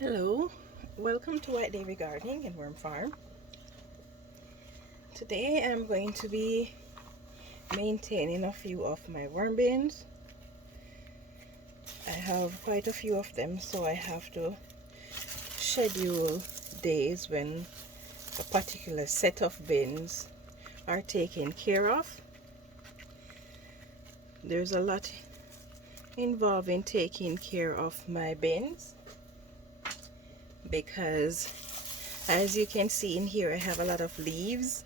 Hello, welcome to White Davy Gardening and Worm Farm. Today I'm going to be maintaining a few of my worm bins. I have quite a few of them, so I have to schedule days when a particular set of bins are taken care of. There's a lot involved in taking care of my bins, because as you can see in here, I have a lot of leaves.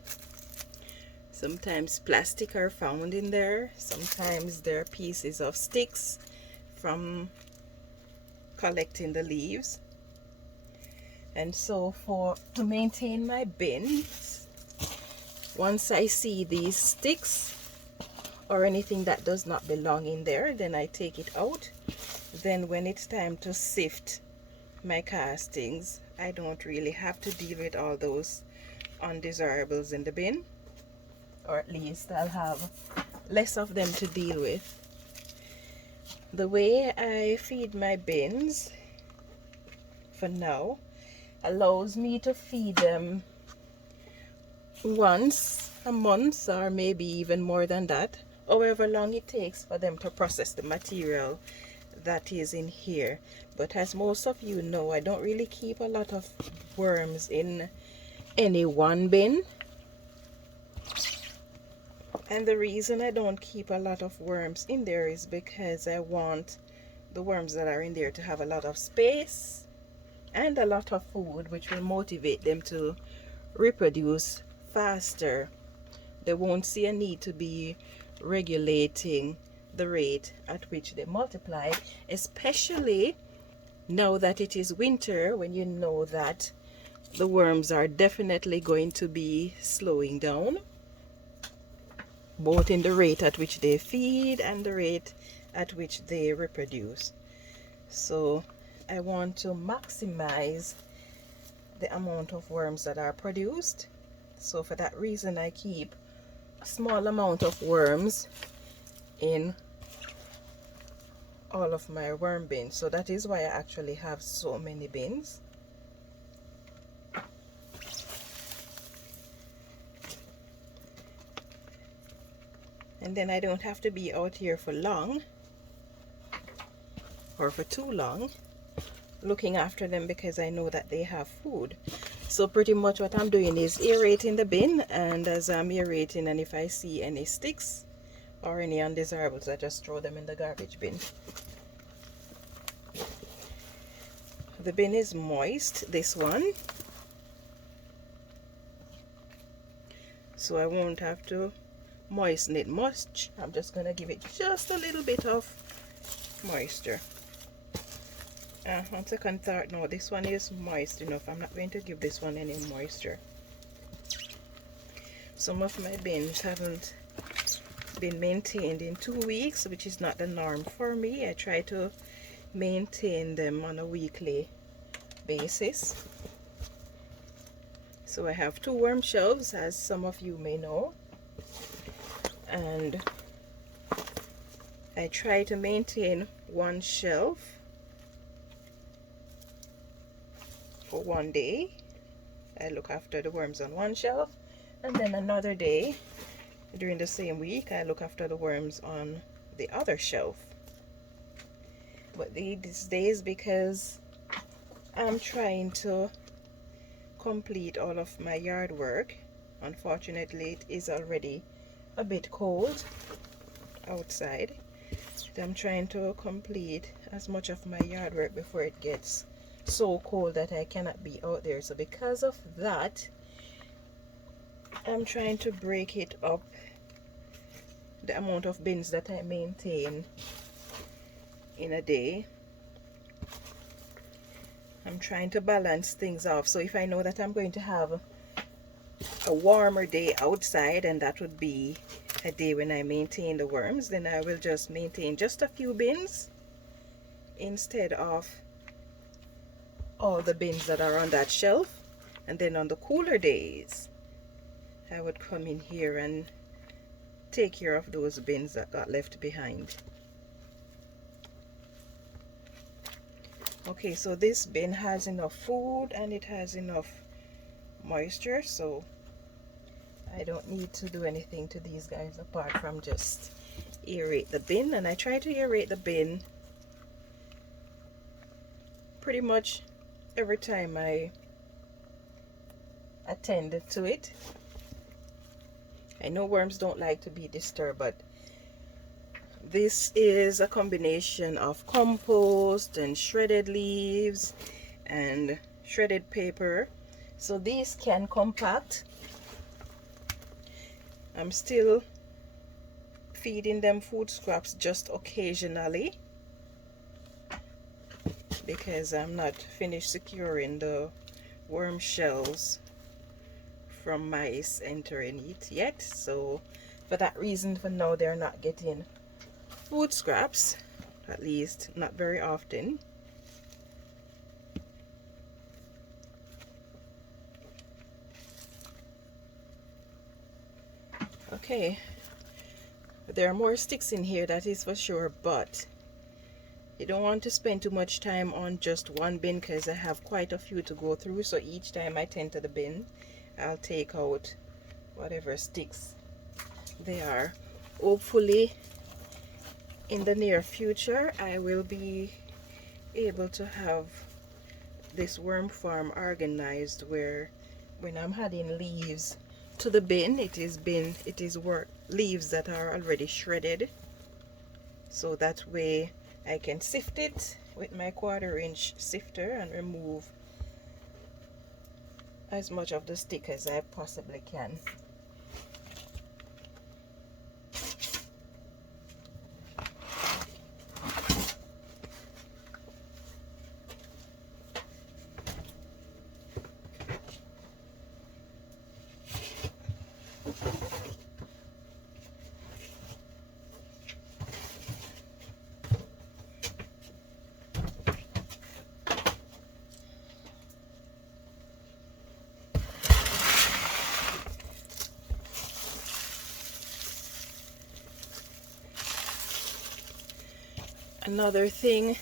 Sometimes plastic are found in there. Sometimes there are pieces of sticks from collecting the leaves. And so to maintain my bins, once I see these sticks or anything that does not belong in there, then I take it out. Then when it's time to sift my castings, I don't really have to deal with all those undesirables in the bin, or at least I'll have less of them to deal with. The way I feed my bins for now allows me to feed them once a month, or maybe even more than that, however long it takes for them to process the material that is in here. But as most of you know, I don't really keep a lot of worms in any one bin. And the reason I don't keep a lot of worms in there is because I want the worms that are in there to have a lot of space and a lot of food, which will motivate them to reproduce faster. They won't see a need to be regulating the rate at which they multiply, especially now that it is winter, when you know that the worms are definitely going to be slowing down, both in the rate at which they feed and the rate at which they reproduce. So I want to maximize the amount of worms that are produced. So for that reason, I keep a small amount of worms in all of my worm bins. So that is why I actually have so many bins. And then I don't have to be out here for long, or for too long, looking after them, because I know that they have food. So pretty much what I'm doing is aerating the bin, and as I'm aerating, and if I see any sticks or any undesirables, I just throw them in the garbage bin. The bin is moist, this one, so I won't have to moisten it much. I'm just going to give it just a little bit of moisture. On second thought, no, this one is moist enough. I'm not going to give this one any moisture. Some of my bins haven't been maintained in 2 weeks, which is not the norm for me. I try to maintain them on a weekly basis. So I have 2 worm shelves, as some of you may know, and I try to maintain one shelf for one day. I look after the worms on one shelf, and then another day during the same week I look after the worms on the other shelf. But these days, because I'm trying to complete all of my yard work, unfortunately it is already a bit cold outside. I'm trying to complete as much of my yard work before it gets so cold that I cannot be out there. So because of that, I'm trying to break it up, the amount of bins that I maintain in a day. I'm trying to balance things off. So if I know that I'm going to have a warmer day outside, and that would be a day when I maintain the worms, then I will just maintain just a few bins instead of all the bins that are on that shelf. And then on the cooler days, I would come in here and take care of those bins that got left behind. Okay, so this bin has enough food and it has enough moisture, so I don't need to do anything to these guys apart from just aerate the bin. And I try to aerate the bin pretty much every time I attend to it. I know worms don't like to be disturbed, but this is a combination of compost and shredded leaves and shredded paper, so these can compact. I'm still feeding them food scraps just occasionally because I'm not finished securing the worm shells from mice entering it yet. So for that reason, for now, they're not getting food scraps, at least not very often. Okay, there are more sticks in here, that is for sure, but you don't want to spend too much time on just one bin because I have quite a few to go through. So each time I tend to the bin, I'll take out whatever sticks they are. Hopefully in the near future I will be able to have this worm farm organized where when I'm adding leaves to the bin, it is leaves that are already shredded, so that way I can sift it with my 1/4-inch sifter and remove as much of the stick as I possibly can. Another thing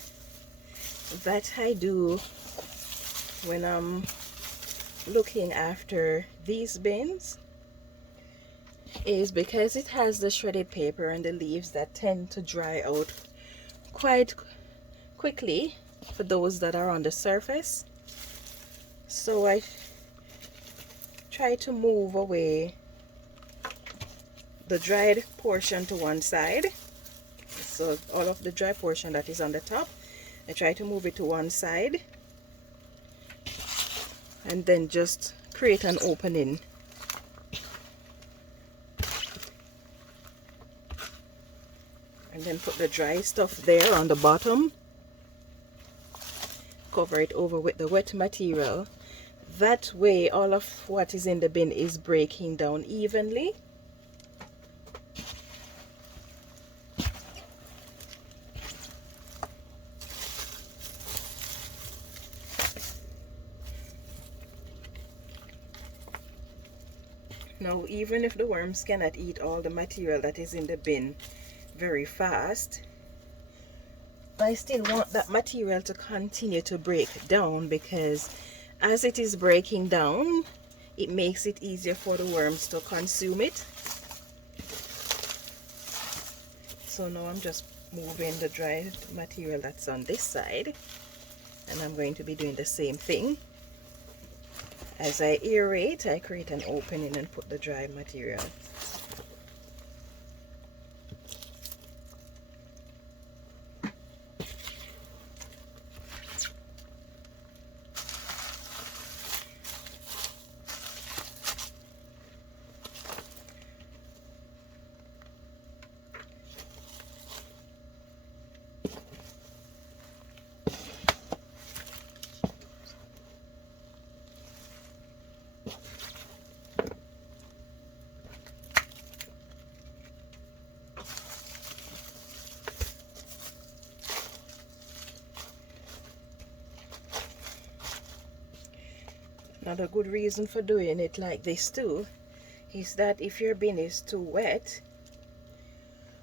that I do when I'm looking after these bins is, because it has the shredded paper and the leaves that tend to dry out quite quickly for those that are on the surface, so I try to move away the dried portion to one side. So all of the dry portion that is on the top, I try to move it to one side and then just create an opening. And then put the dry stuff there on the bottom, cover it over with the wet material. That way all of what is in the bin is breaking down evenly. Now, even if the worms cannot eat all the material that is in the bin very fast, I still want that material to continue to break down, because as it is breaking down, it makes it easier for the worms to consume it. So now I'm just moving the dried material that's on this side, and I'm going to be doing the same thing. As I aerate, I create an opening and put the dry material. Another good reason for doing it like this too is that if your bin is too wet,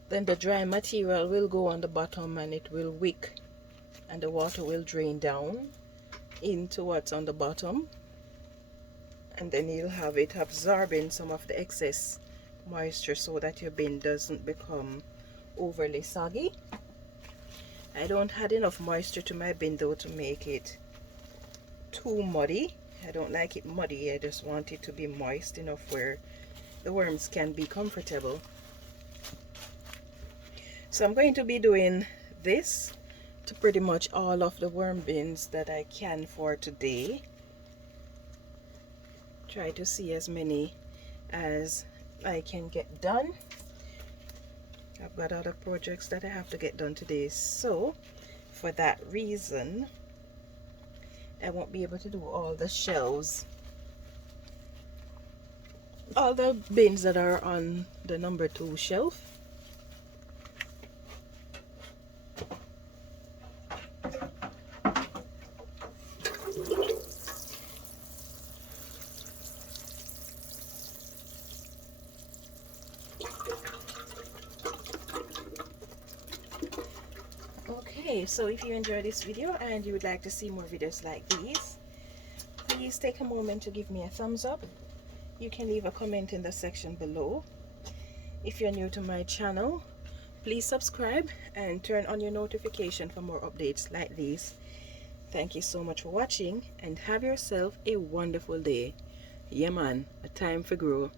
then the dry material will go on the bottom and it will wick and the water will drain down into what's on the bottom, and then you'll have it absorbing some of the excess moisture so that your bin doesn't become overly soggy. I don't add enough moisture to my bin though to make it too muddy. I don't like it muddy. I just want it to be moist enough where the worms can be comfortable. So I'm going to be doing this to pretty much all of the worm bins that I can for today. Try to see as many as I can get done. I've got other projects that I have to get done today, so for that reason I won't be able to do all the shelves, all the bins that are on the number 2 shelf. Okay, so if you enjoyed this video and you would like to see more videos like these, please take a moment to give me a thumbs up. You can leave a comment in the section below. If you're new to my channel, please subscribe and turn on your notification for more updates like these. Thank you so much for watching and have yourself a wonderful day. Yeah man, a time for grow.